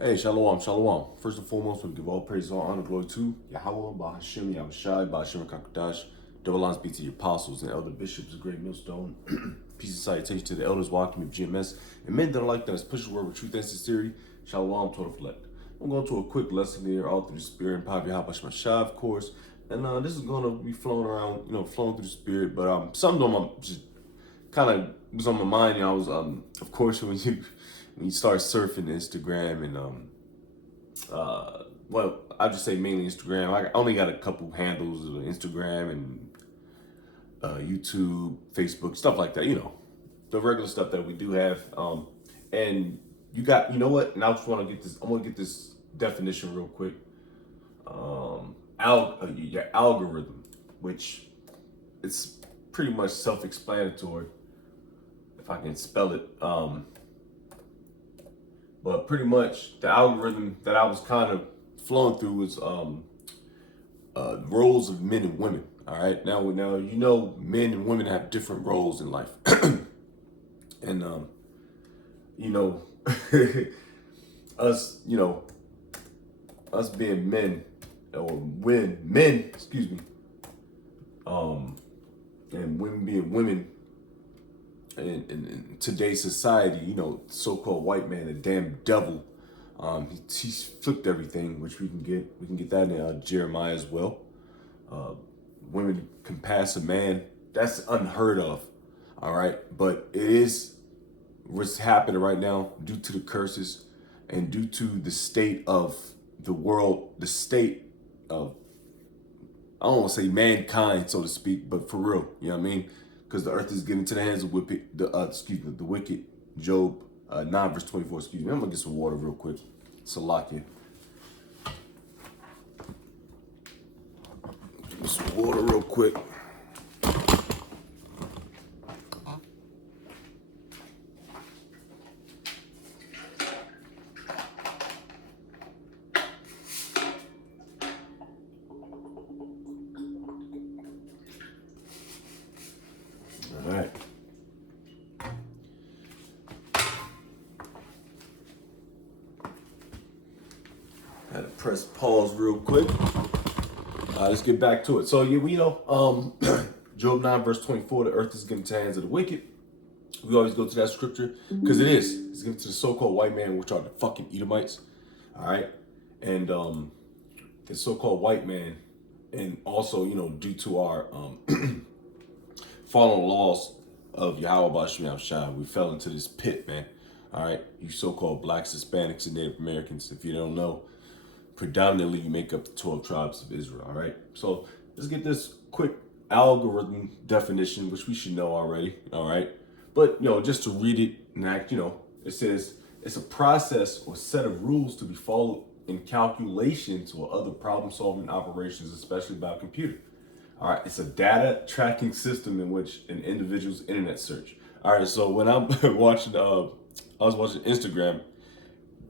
Hey, shalom, shalom. First and foremost, we give all praise, all honor, glory to Yahweh, Bahashim, Yahushai, Bahashim, Kakadash, double lines be to the apostles and elder bishops, great millstone. Peace and salutation to the elders, walking of GMS, and men that are like that is push the word with truth and sincerity. Shalom, to reflect. I'm going to a quick lesson here, all through the spirit, and probably Habashim Shah, of course. And this is going to be flowing around, flowing through the spirit, but some of them I'm just kind of was on my mind. I was, of course, when you start surfing Instagram and well, I just say mainly Instagram. I only got a couple handles of Instagram and YouTube, Facebook, stuff like that. The regular stuff that we do have. And you know what? And I just want to get this. I'm gonna get this definition real quick. Your algorithm, which it's pretty much self-explanatory if I can spell it. But pretty much the algorithm that I was kind of flowing through was roles of men and women. All right, now men and women have different roles in life, and you know us us being men or when men, excuse me, and women being women in today's society, so-called white man, the damn devil, he's flipped everything, which we can get that in Jeremiah as well. Uh, Women can pass a man. That's unheard of. All right, but it is what's happening right now due to the curses and due to the state of the world, the state of, I don't want to say mankind, so to speak, but for real, you know what I mean? Because the earth is getting into the hands of the wicked. Job 9 verse 24. Excuse me. I'm gonna get some water real quick. Salakia. Get some water real quick. All right. Had to press pause real quick. Let's get back to it. So yeah, Job 9 verse 24. The earth is given to the hands of the wicked. We always go to that scripture because it's given to the so-called white man, which are the fucking Edomites. All right, and the so-called white man, and also due to our fallen laws of Yahweh Bashim Shai, we fell into this pit, man. All right, you so-called blacks, Hispanics, and Native Americans. If you don't know, predominantly you make up the 12 tribes of Israel. All right, so let's get this quick algorithm definition, which we should know already. All right, but just to read it and act, it says it's a process or set of rules to be followed in calculations or other problem-solving operations, especially by a computer. All right, it's a data tracking system in which an individual's internet search. All right, so when I'm watching, I was watching Instagram,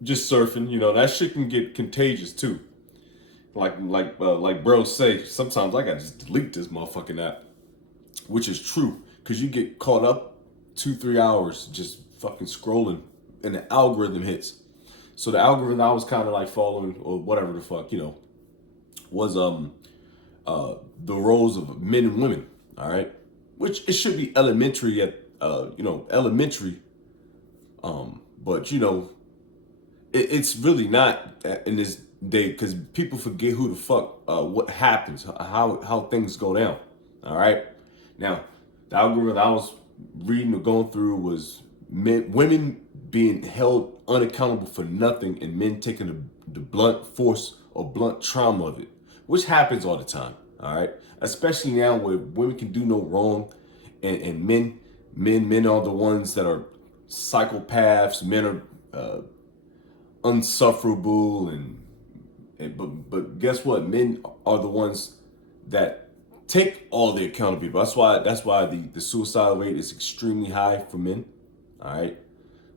just surfing. That shit can get contagious too. Like bros say, sometimes I gotta just delete this motherfucking app, which is true, cause you get caught up 2-3 hours just fucking scrolling, and the algorithm hits. So the algorithm I was kind of like following, or whatever the fuck, was the roles of men and women. All right, which it should be elementary at elementary, but it's really not in this day because people forget who the fuck what happens, how things go down. All right, now the algorithm I was reading or going through was women being held unaccountable for nothing, and men taking the blunt force or blunt trauma of it, which happens all the time. All right, especially now where women can do no wrong, and men are the ones that are psychopaths. Men are unsufferable, but guess what? Men are the ones that take all the accountability. That's why the suicide rate is extremely high for men. All right.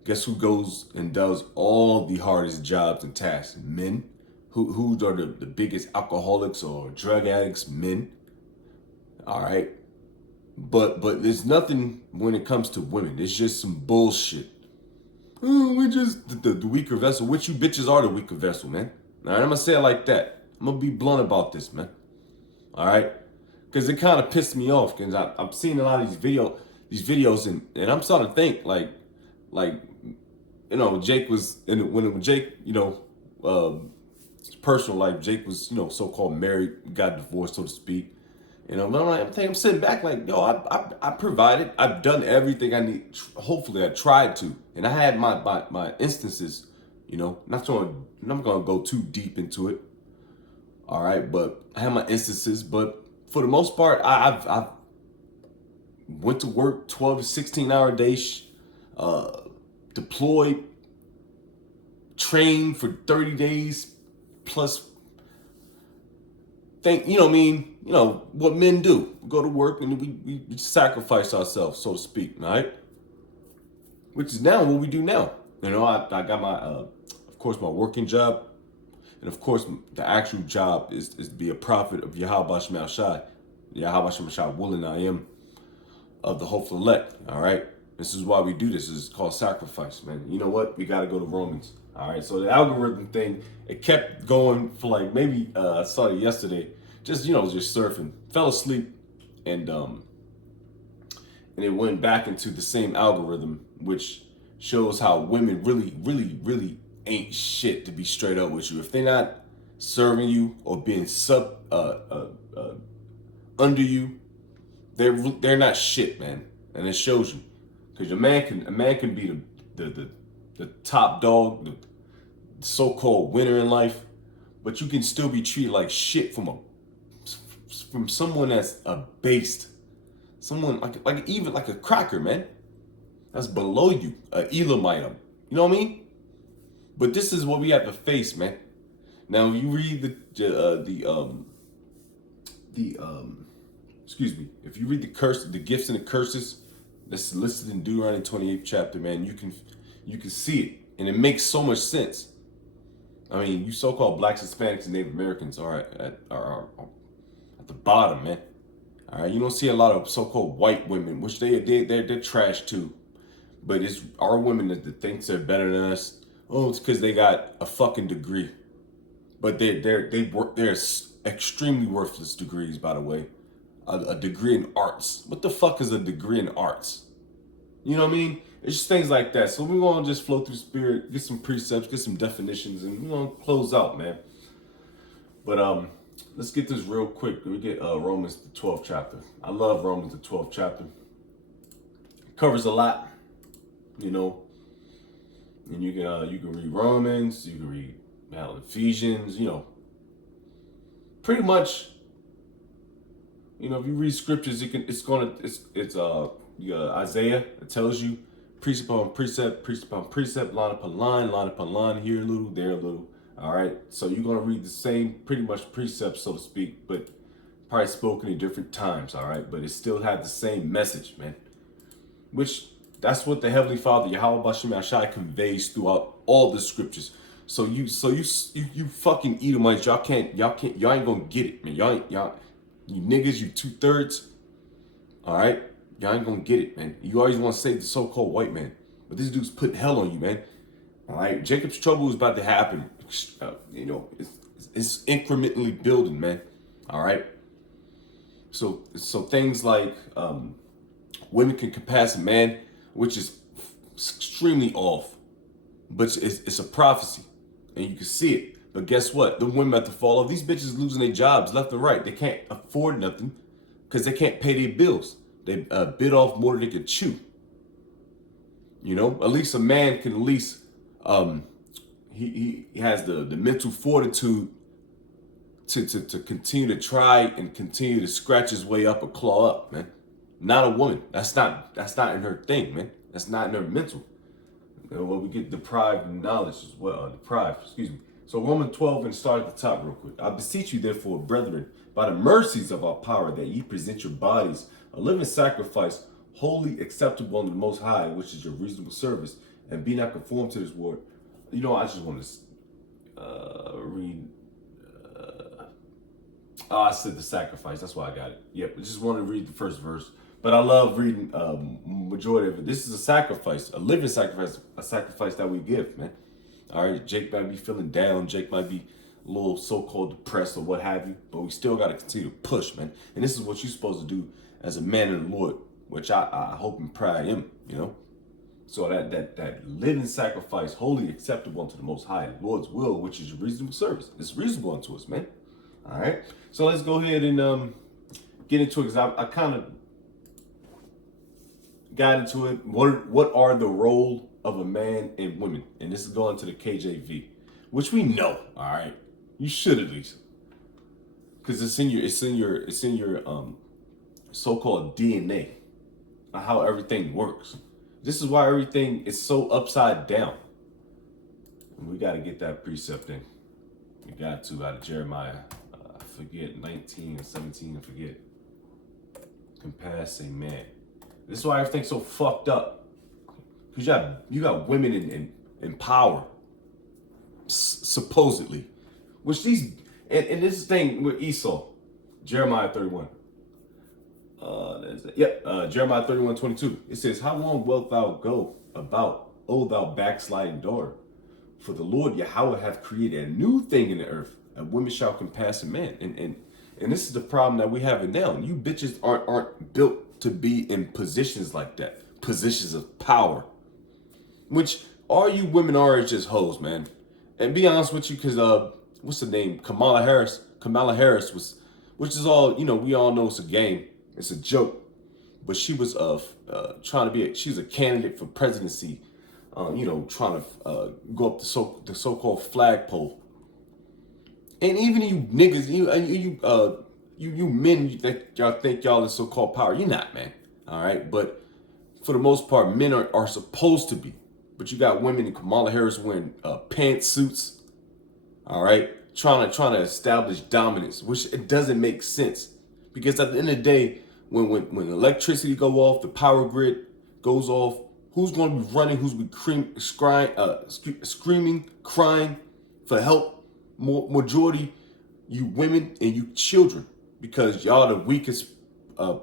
Guess who goes and does all the hardest jobs and tasks? Men. Who are the biggest alcoholics or drug addicts? Men. All right. But there's nothing when it comes to women. It's just some bullshit. oh, we just the weaker vessel. Which you bitches are the weaker vessel, man. All right, I'm gonna say it like that. I'm gonna be blunt about this, man. All right, because it kind of pissed me off because I'm seeing a lot of these videos, and I'm starting to think like Jake was when Jake, his personal life, Jake was so-called married, got divorced, so to speak. But I'm sitting back like, yo, I provided, I've done everything I need. Hopefully, I tried to, and I had my instances. Not I'm not gonna go too deep into it. All right, but I had my instances, but for the most part, I've went to work 12 to 16-hour days, deployed, trained for 30 days plus. What men do. We go to work and we sacrifice ourselves, so to speak, right? Which is now what we do now. I got my, of course, my working job. And of course, the actual job is to be a prophet of Yahweh Shem Shai. Yahweh Shem Shai willing I am of the hopeful elect, all right? This is why we do this. This is called sacrifice, man. You know what? We got to go to Romans, all right? So the algorithm thing, it kept going for like maybe, I saw it yesterday, just surfing. Fell asleep and it went back into the same algorithm, which shows how women really, really, really ain't shit, to be straight up with you. If they're not serving you or being under you, they're not shit, man. And it shows you, because a man can be the top dog, the so-called winner in life, but you can still be treated like shit from someone that's abased, someone like even like a cracker, man. That's below you, a Elamite. You know what I mean? But this is what we have to face, man. Now, you read if you read the gifts and the curses that's listed in Deuteronomy 28th chapter, man, you can see it, and it makes so much sense. I mean, you so-called blacks, Hispanics, and Native Americans are at the bottom, man. All right, you don't see a lot of so-called white women, which they're trash too. But it's our women that thinks they're better than us. Oh, it's because they got a fucking degree. But they're extremely worthless degrees, by the way. A degree in arts. What the fuck is a degree in arts? You know what I mean? It's just things like that. So we're gonna just flow through spirit, get some precepts, get some definitions, and we're gonna close out, man. But let's get this real quick. We get Romans the 12th chapter. I love Romans the 12th chapter. It covers a lot, and you can read Romans, you can read Ephesians, pretty much. If you read scriptures, it's Isaiah. It tells you precept upon precept, line upon line, here a little, there a little. All right, so you're gonna read the same pretty much precepts, so to speak, but probably spoken in different times. All right, but it still had the same message, man. Which that's what the Heavenly Father Yahweh Bashem Shai conveys throughout all the scriptures. So you fucking Edomites, y'all ain't gonna get it, man. You niggas, you 2/3. All right, y'all ain't gonna get it, man. You always want to say the so-called white man, but this dude's putting hell on you, man. All right, Jacob's trouble is about to happen. It's incrementally building, man. All right. So things like women can compass a man, which is extremely off, but it's a prophecy, and you can see it. But guess what? The women have to fall off. These bitches losing their jobs left and right. They can't afford nothing because they can't pay their bills. They bit off more than they can chew. At least a man can at least he has the mental fortitude to continue to try and continue to scratch his way up or claw up, man. Not a woman. That's not in her thing, man. That's not in her mental. Well, we get deprived of knowledge as well. So Romans 12, and start at the top real quick. I beseech you, therefore, brethren, by the mercies of our power, that ye present your bodies a living sacrifice, wholly acceptable unto the Most High, which is your reasonable service, and be not conformed to this world. I just want to read. I said the sacrifice. That's why I got it. Yep. I just want to read the first verse. But I love reading majority of it. This is a sacrifice, a living sacrifice, a sacrifice that we give, man. All right, Jake might be feeling down. Jake might be a little so-called depressed or what have you. But we still got to continue to push, man. And this is what you're supposed to do as a man in the Lord, which I hope and pray I am, you know. So that living sacrifice, wholly acceptable unto the Most High, Lord's will, which is reasonable service. It's reasonable unto us, man. All right. So let's go ahead and get into it, because I kind of got into it. What are the role of a man and women? And this is going to the KJV, which we know. All right, you should at least, because it's in your so-called DNA, how everything works. This is why everything is so upside down. And we got to get that precept in. We got to out of Jeremiah. I forget 19 or 17. I forget. Compass a man. This is why everything's so fucked up. Because you got women in power, supposedly. Which these, and this thing with Esau, Jeremiah 31. Jeremiah 31:22. It says, how long wilt thou go about, O thou backsliding daughter? For the Lord Yahweh hath created a new thing in the earth, and women shall compass a man. And this is the problem that we have it now. You bitches aren't built to be in positions like that, positions of power. Which all you women are just hoes, man. And be honest with you, because what's the name? Kamala Harris was, which is all, we all know it's a game. It's a joke. But she was trying to be, she's a candidate for presidency, trying to go up the so-called flagpole. And even you niggas, you men that y'all think y'all in so-called power, you're not, man. All right, but for the most part, men are supposed to be. But you got women in Kamala Harris wearing pantsuits, all right, trying to establish dominance, which it doesn't make sense, because at the end of the day, when electricity go off, the power grid goes off, who's going to be running? Who's going to be screaming, crying for help? Majority, you women and you children, because y'all the weakest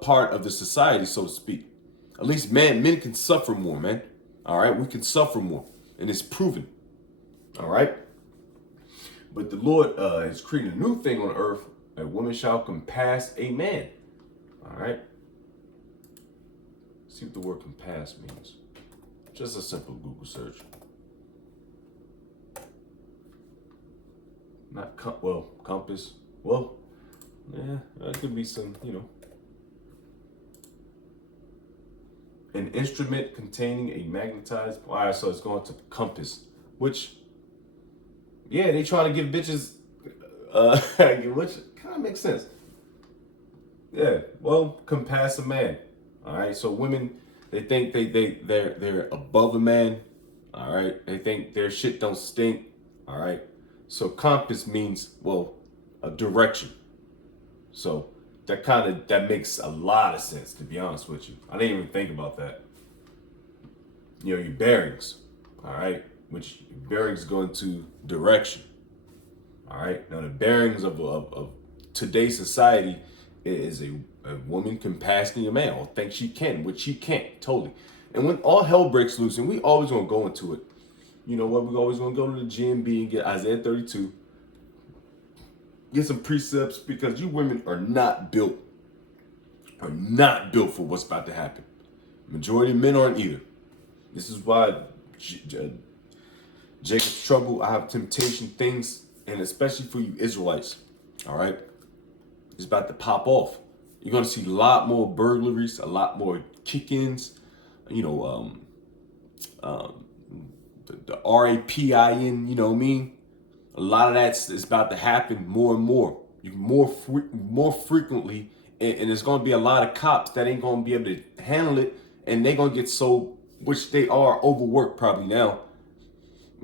part of the society, so to speak. At least men can suffer more, man. All right, we can suffer more, and it's proven. All right, but the Lord has created a new thing on earth: a woman shall compass a man. All right. See what the word compass means. Just a simple Google search. Not compass. Well, yeah, that could be some, an instrument containing a magnetized. All right, so it's going to compass, which, yeah, they trying to give bitches, which kind of makes sense. Yeah, well, compass a man. All right, so women, they think they're above a man. All right, they think their shit don't stink. All right, so compass means, well, a direction. So that makes a lot of sense, to be honest with you. I didn't even think about that. Your bearings. All right, which bearings go into direction. All right, now the bearings of today's society is a woman compassing a man, or thinks she can, which she can't, totally. And when all hell breaks loose, and we always gonna go into it, you know what, we always gonna go to the GMB and get Isaiah 32, get some precepts, because you women are not built for what's about to happen. Majority of men aren't either. This is why Jacob's trouble, I have temptation, things, and especially for you Israelites, all right, it's about to pop off. You're going to see a lot more burglaries, a lot more kick-ins, the RAPIN, you know what I mean? A lot of that is about to happen more and more. More frequently, and there's going to be a lot of cops that ain't going to be able to handle it, and they're going to get so, which they are overworked probably now,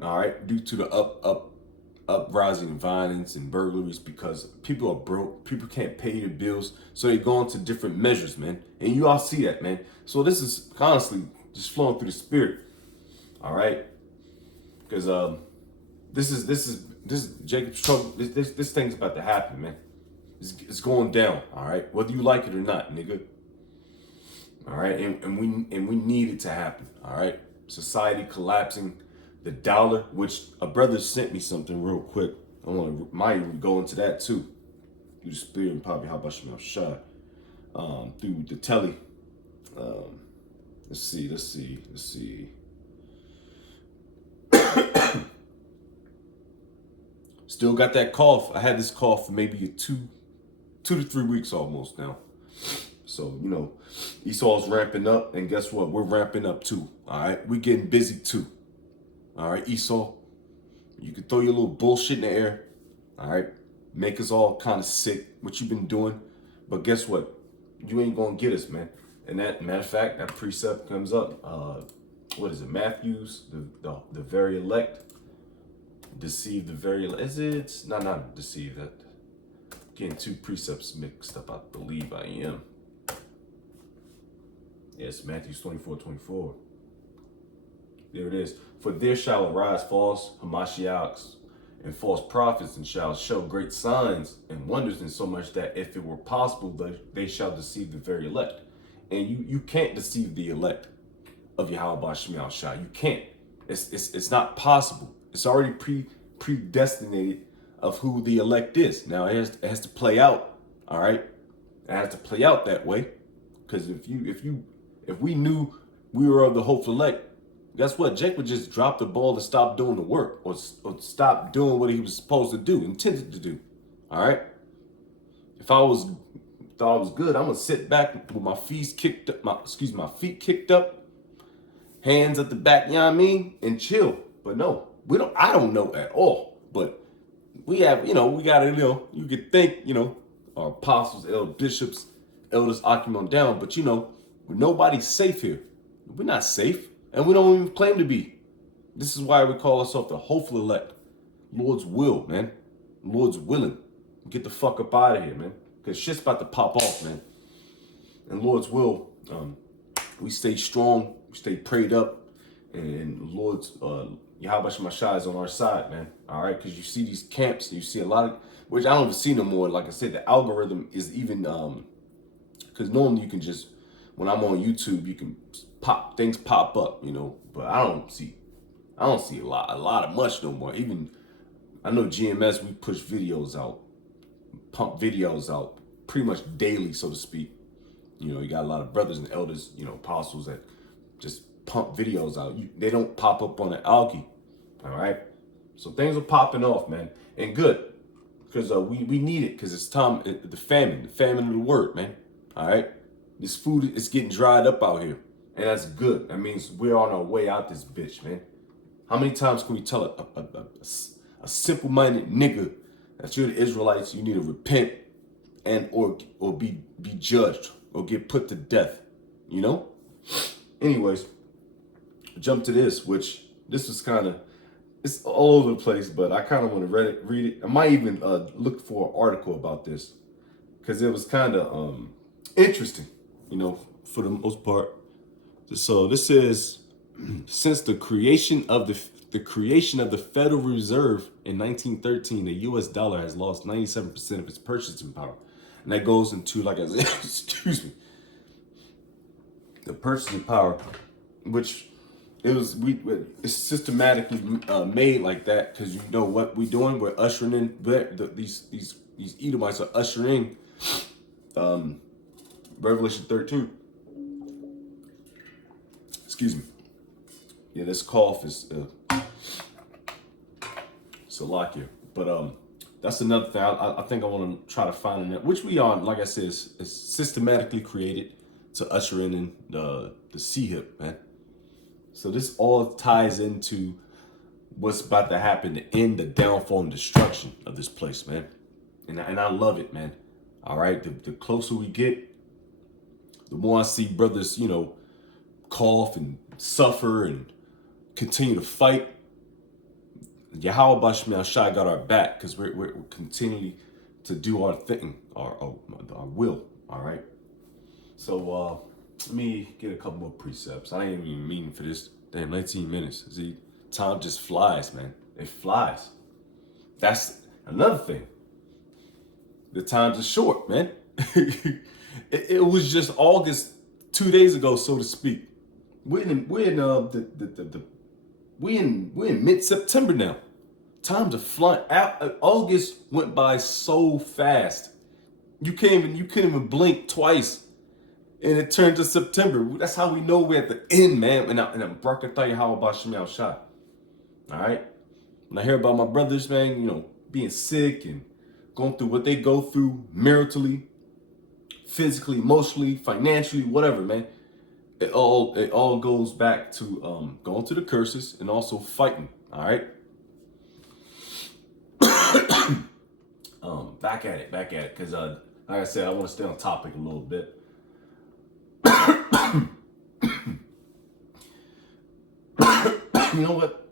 all right, due to the uprising violence and burglaries, because people are broke, people can't pay their bills, so they go into different measures, man. And you all see that, man. So this is honestly just flowing through the spirit, all right? Because this is Jacob's trouble. This thing's about to happen, man. It's going down, all right? Whether you like it or not, nigga. All right, and we need it to happen. All right, society collapsing, the dollar, which a brother sent me something real quick. Might even go into that too. Through the spirit and probably how about you shot through the telly. Um, let's see. Still got that cough. I had this cough for maybe 2 to 3 weeks almost now. So, Esau's ramping up, and guess what? We're ramping up too. All right, we getting busy too. All right, Esau, you can throw your little bullshit in the air. All right, make us all kind of sick. What you've been doing, but guess what? You ain't gonna get us, man. And that matter of fact, that precept comes up. What is it? Matthew's the very elect deceive the very elect. Is it? Not deceive. That getting two precepts mixed up. I believe I am. Yes, Matthew 24:24. There it is. For there shall arise false Hamashiachs and false prophets, and shall show great signs and wonders, in so much that if it were possible, they shall deceive the very elect. And you can't deceive the elect of Yahweh Shema Shah. You can't. It's not possible. It's already predestinated of who the elect is. Now it has to play out. All right, it has to play out that way. Because if we knew we were of the hopeful elect, guess what? Jake would just drop the ball to stop doing the work, or stop doing what he was supposed to do, intended to do. All right. If I thought I was good, I'm gonna sit back with my feet kicked up, my feet kicked up, hands at the back, you know what I mean, and chill. But no, we don't. I don't know at all. But we have, we gotta, you could think, our apostles, elders, bishops, elders occupy down, but nobody's safe here. We're not safe, and we don't even claim to be. This is why we call ourselves the hopeful elect. Lord's will, man. Lord's willing. Get the fuck up out of here, man. Because shit's about to pop off, man. And Lord's will, we stay strong, we stay prayed up, and Lord's Yahweh Shema Shai is on our side, man. All right, because you see these camps, you see a lot of, which I don't even see no more. Like I said, the algorithm is even, because normally you can just, when I'm on YouTube, you can things pop up, but I don't see a lot of much no more. Even I know GMS, we push videos out, pump videos out pretty much daily, so to speak. You got a lot of brothers and elders, apostles that just pump videos out. They don't pop up on the algae. All right. So things are popping off, man. And good. Because we need it, because it's time, the famine of the word, man. All right. This food is getting dried up out here. And that's good. That means we're on our way out this bitch, man. How many times can we tell a simple-minded nigga that you're the Israelites, you need to repent and or be judged or get put to death, Anyways, jump to this, which this was kind of, it's all over the place, but I kind of want to read it. I might even look for an article about this, because it was kind of interesting, for the most part. So this is, since the creation of the Federal Reserve in 1913, the U.S. dollar has lost 97% of its purchasing power, and that goes into, like I said, excuse me, the purchasing power, which it's systematically made like that, because what we're doing, we're ushering in these Edomites are ushering in Revelation 13. Excuse me. Yeah, this cough is Salakia. But that's another thing. I think I want to try to find it, which we are, like I said, is systematically created to usher in the C-hip, man. So this all ties into what's about to happen to end the downfall and destruction of this place, man. And I love it, man. All right, the closer we get, the more I see brothers, cough and suffer and continue to fight. Yahweh Bashmiel Shai got our back, because we're continuing to do our thing, our will. All right. So let me get a couple more precepts. I ain't even meaning for this damn 19 minutes. See, time just flies, man. It flies. That's another thing. The times are short, man. it was just August 2 days ago, so to speak. We're in mid-September now. Time to fly out. August went by so fast. You couldn't even blink twice, and it turned to September. That's how we know we're at the end, man. And I'm Barakatah how about Shemal Shah. All right. When I hear about my brothers, man, being sick and going through what they go through maritally, physically, emotionally, financially, whatever, man. It all goes back to going to the curses and also fighting. All right. Back at it, because like I said, I want to stay on topic a little bit. You know what?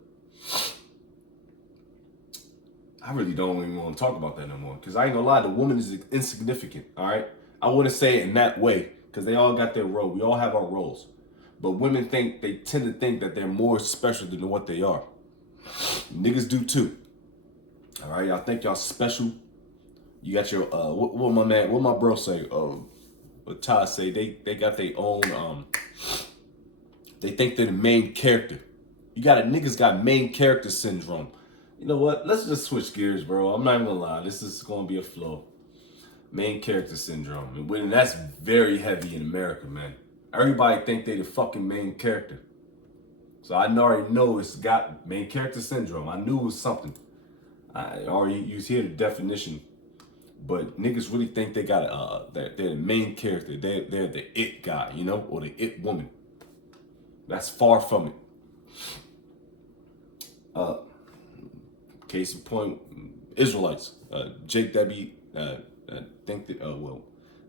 I really don't even want to talk about that no more, because I ain't gonna lie, the woman is insignificant. All right, I wouldn't say it in that way, because they all got their role. We all have our roles, but women tend to think that they're more special than what they are. Niggas do too. All right, y'all think y'all special. You got your what my bro say? What Todd say? They got their own. They think they're the main character. Niggas got main character syndrome. You know what? Let's just switch gears, bro. I'm not even gonna lie. This is gonna be a flow. Main character syndrome, and that's very heavy in America, man. Everybody think they the fucking main character. So I already know it's got main character syndrome. I knew it was something. I already used here the definition. But niggas really think they got they're the main character. They're the it guy, or the it woman. That's far from it. Case in point, Israelites. Jake that be think that a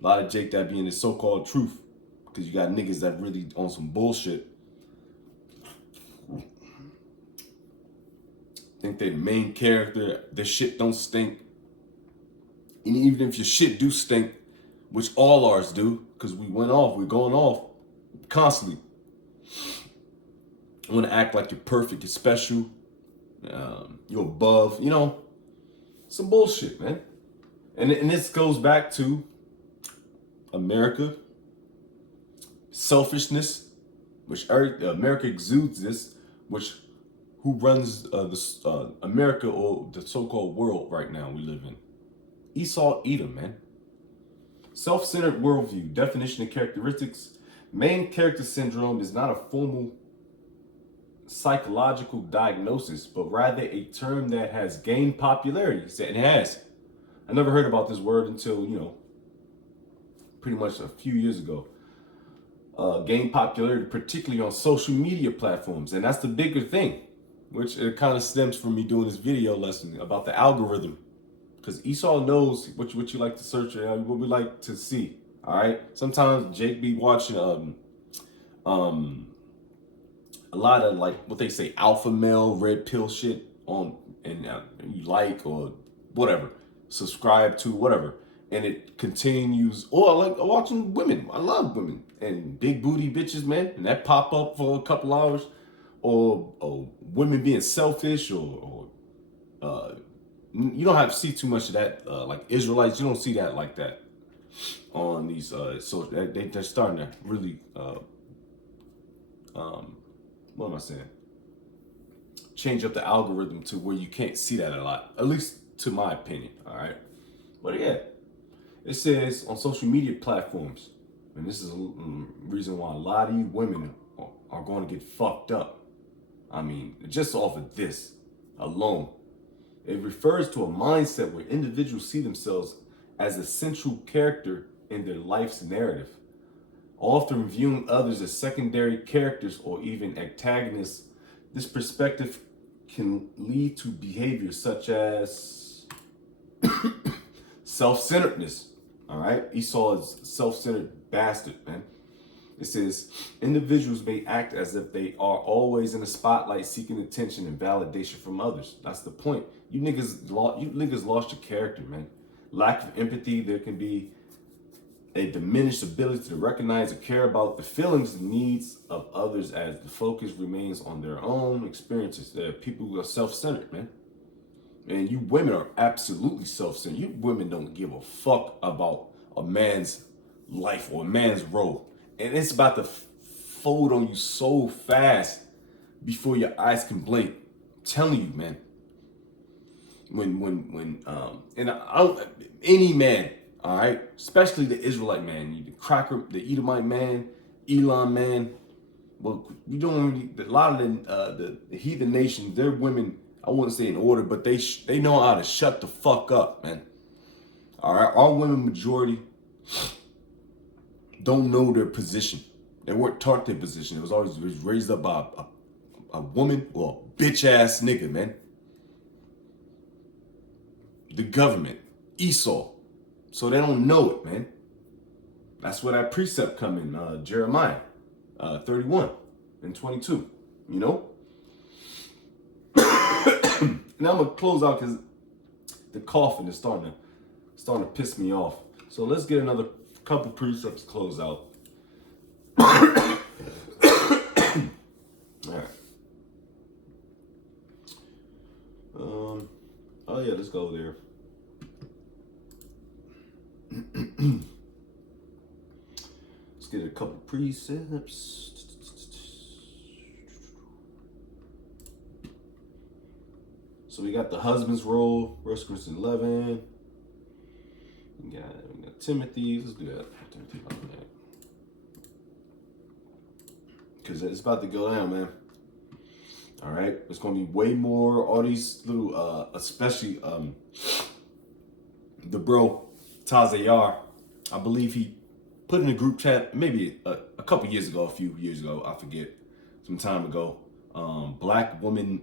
lot of Jake that be in the so-called truth, because you got niggas that really on some bullshit. Think they the main character. Their shit don't stink. And even if your shit do stink, which all ours do, because we're going off constantly. You want to act like you're perfect, you're special, you're above, some bullshit, man. And this goes back to America, selfishness, which America exudes this, which who runs America or the so-called world right now we live in? Esau, Edom, man. Self-centered worldview, definition and characteristics. Main character syndrome is not a formal psychological diagnosis, but rather a term that has gained popularity. It has. I never heard about this word until, pretty much a few years ago. Gained popularity, particularly on social media platforms. And that's the bigger thing, which it kind of stems from me doing this video lesson about the algorithm. Because Esau knows what you like to search and what we like to see. All right. Sometimes Jake be watching a lot of like what they say alpha male red pill shit on and you like or whatever, subscribe to whatever, and it continues. Or I like watching women. I love women and big booty bitches, man, and that pop up for a couple hours, or women being selfish or you don't have to see too much of that, like Israelites. You don't see that like that on these. So they're starting to really, what am I saying? Change up the algorithm to where you can't see that a lot, at least to my opinion. All right, but yeah, it says on social media platforms, and this is a reason why a lot of you women are going to get fucked up. I mean, just off of this alone. It refers to a mindset where individuals see themselves as a central character in their life's narrative, often viewing others as secondary characters or even antagonists. This perspective can lead to behaviors such as self-centeredness. All right, Esau is a self-centered bastard, man. It says individuals may act as if they are always in the spotlight, seeking attention and validation from others. That's the point. You niggas lost your character, man. Lack of empathy. There can be a diminished ability to recognize or care about the feelings and needs of others, as the focus remains on their own experiences. There are people who are self-centered, man. And you women are absolutely self-centered. You women don't give a fuck about a man's life or a man's role. And it's about to fold on you so fast before your eyes can blink. I'm telling you, man. And I don't, any man, all right, especially the Israelite man, the Cracker, the Edomite man, Elam man. Well, you don't really, a lot of the heathen nations, their women, I wouldn't say in order, but they know how to shut the fuck up, man. All right, our women majority don't know their position. They weren't taught their position. It was raised up by a woman or a bitch ass nigga, man. The government, Esau. So they don't know it, man. That's where that precept come in, Jeremiah 31 and 22, you know? And I'm gonna close out because the coughing is starting to piss me off. So let's get another couple precepts to close out. All right. Oh yeah, let's go there. Let's get a couple precepts. So we got the husband's role, 1 Corinthians 11. We got Timothy. Let's do that. Because it's about to go down, man. All right, it's gonna be way more. All these little, especially the bro Tazayar. I believe he put in a group chat maybe a couple years ago, a few years ago, I forget, some time ago. Black woman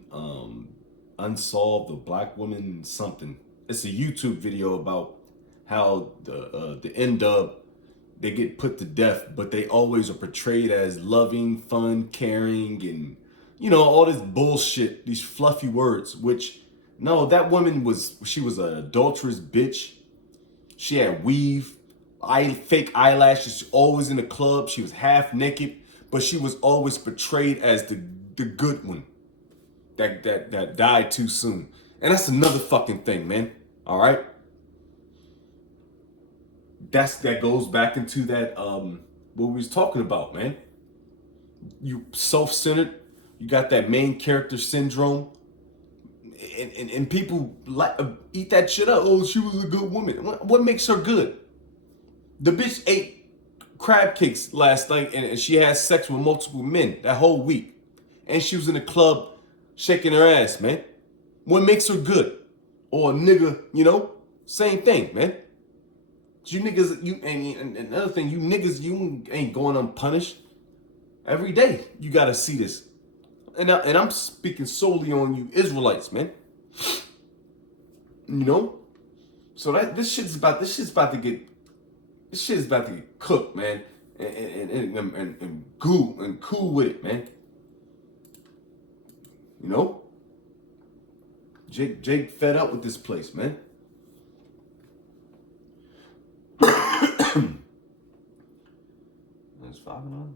unsolved, or black woman something. It's a YouTube video about how the N-dub, they get put to death, but they always are portrayed as loving, fun, caring, and you know, all this bullshit, these fluffy words, which, no, that woman she was an adulterous bitch. She had weave, fake eyelashes, always in the club. She was half naked, but she was always portrayed as the good one that died too soon. And that's another fucking thing, man. All right? That goes back into that, what we was talking about, man. You self-centered. You got that main character syndrome, and people eat that shit up. Oh, she was a good woman. What makes her good? The bitch ate crab cakes last night, and she had sex with multiple men that whole week, and she was in the club shaking her ass, man. What makes her good? Or a nigga, you know, same thing, man. You niggas, and another thing, you niggas, you ain't going unpunished. Every day you gotta see this. And I'm speaking solely on you Israelites, man. You know? So this shit's about to get cooked, man. And cool with it, man. You know? Jake fed up with this place, man. That's 5-9.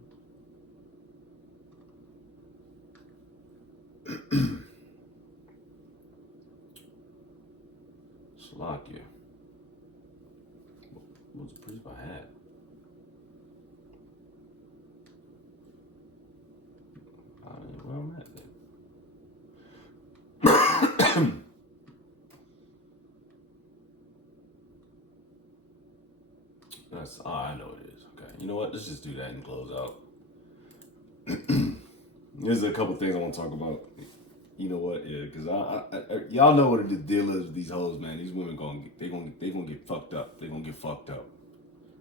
Slovakia. What's the priest I had? Where I'm at then. I know it is. Okay. You know what? Let's just do that and close out. There's a couple things I want to talk about. You know what? Yeah, because I y'all know what the deal is with these hoes, man. These women they gonna get fucked up. They gonna get fucked up.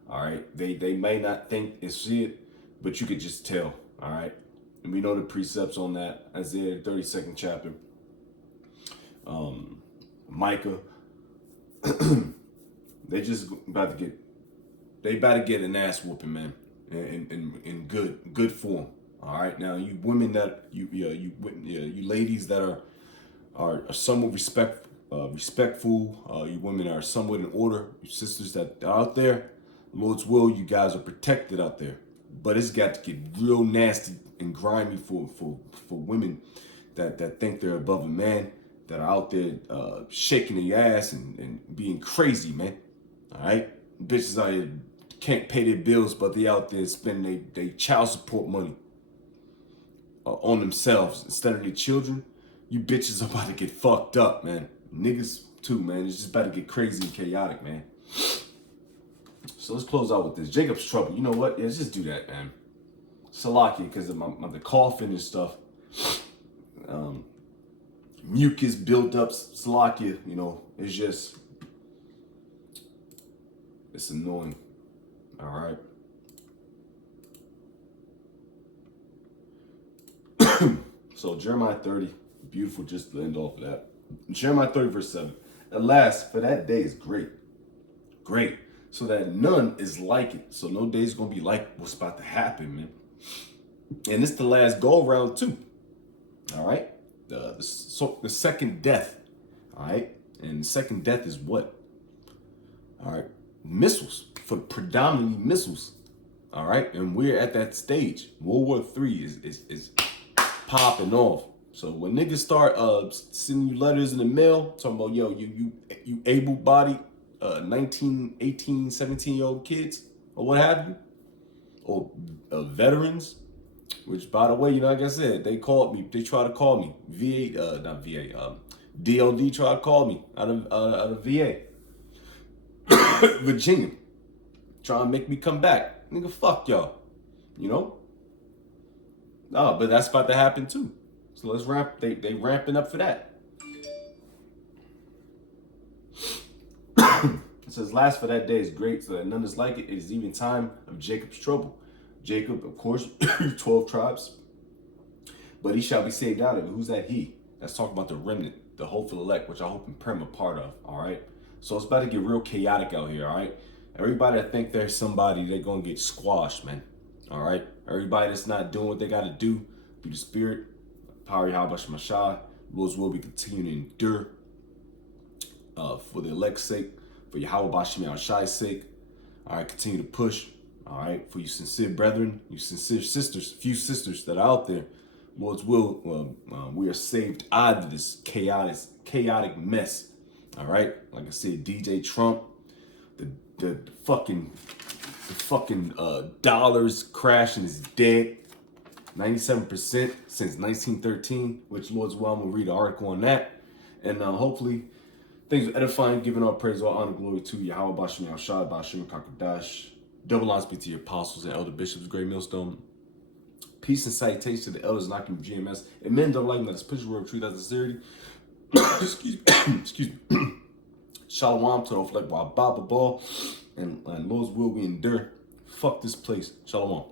All right. They may not think it's shit, but you could just tell. All right. And we know the precepts on that. Isaiah 32nd chapter. Micah. They just about to get an ass whooping, man, in good form. All right, now you women that you ladies that are somewhat respectful. You women are somewhat in order. You sisters that are out there, Lord's will, you guys are protected out there. But it's got to get real nasty and grimy for women that think they're above a man, that are out there shaking their ass and being crazy, man. All right, bitches out here can't pay their bills, but they out there spending they child support money on themselves instead of their children. You bitches are about to get fucked up, man. Niggas too, man. It's just about to get crazy and chaotic, man. So let's close out with this. Jacob's trouble. You know what? Yeah, let's just do that, man. Salakia, because of the coughing and stuff. Mucus buildups. Salakia, you know, it's just, it's annoying. All right. So Jeremiah 30, beautiful, just to end off of that. Jeremiah 30 verse 7. Alas, for that day is great. Great. So that none is like it. So no day is going to be like what's about to happen, man. And it's the last go around too. All right. The second death. All right. And the second death is what? All right. Missiles. For predominantly missiles. All right. And we're at that stage. World War III is popping off. So when niggas start sending you letters in the mail talking about, yo, you able-bodied 19, 18, 17-year-old kids or what have you, or veterans, which by the way, you know, like I said, they called me, they tried to call me, DLD tried to call me out of VA, Virginia, trying to make me come back. Nigga, fuck y'all, you know? Nah, but that's about to happen too. So let's ramp, they ramping up for that. It says, last for that day is great, so that none is like it. It is even time of Jacob's trouble. Jacob, of course, 12 tribes. But he shall be saved out of it. Who's that he? That's talking about the remnant, the hopeful elect, which I hope and pray I'm a part of, all right? So it's about to get real chaotic out here, all right? Everybody that think there's somebody, they're going to get squashed, man, all right? Everybody that's not doing what they got to do through the spirit, power Yahweh Shemashah, Lord's will be continuing to endure for the elect's sake, for Yahweh Bashim Shai's sake. All right, continue to push. All right, for you sincere brethren, you sincere sisters, few sisters that are out there, Lord's will, we are saved out of this chaotic mess. All right, like I said, DJ Trump, the fucking dollars crashing is dead, 97% since 1913. Which Lord's will, I'm gonna read an article on that, and hopefully. Things are edifying, giving all praise, all honor, glory to Yahweh, Bashim, Yahshua, Bashim, Kakadash. Double lines be to your apostles and elder bishops, Great Millstone. Peace and salutation to the elders knocking GMS. And men don't like me, that's picture word of truth, that's sincerity. Excuse me. Shalom to the reflect by Baba Ball. And Lord's will we endure. Fuck this place. Shalom.